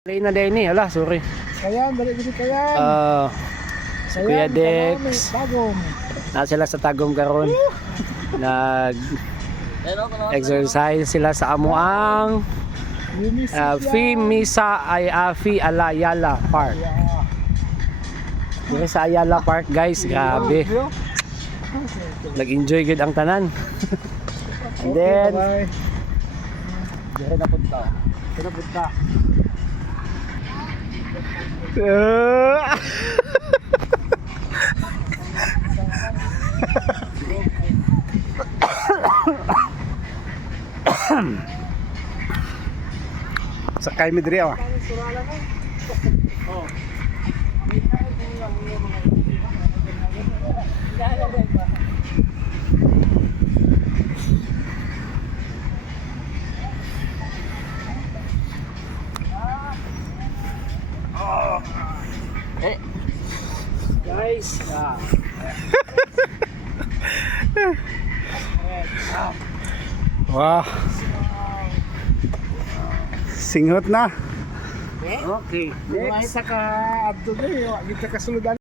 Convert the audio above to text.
Play na din eh, wala, sorry. Kaya, balik dito kaya. Si Kuya Dex. Tagom. Na sila sa Tagum karon. Exercise sila sa amuang Misa ay Afi Alayala Park. Dito sa Ayala Park, guys, grabe. Nag-enjoy gud ang tanan. And then dire na punta. Punta. Sakay mi diri ah. Guys, Wah. Singhot na. okay. Next. Sa ka abdo ni, kita kasuludan.